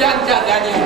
やっちゃダメ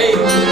Hey.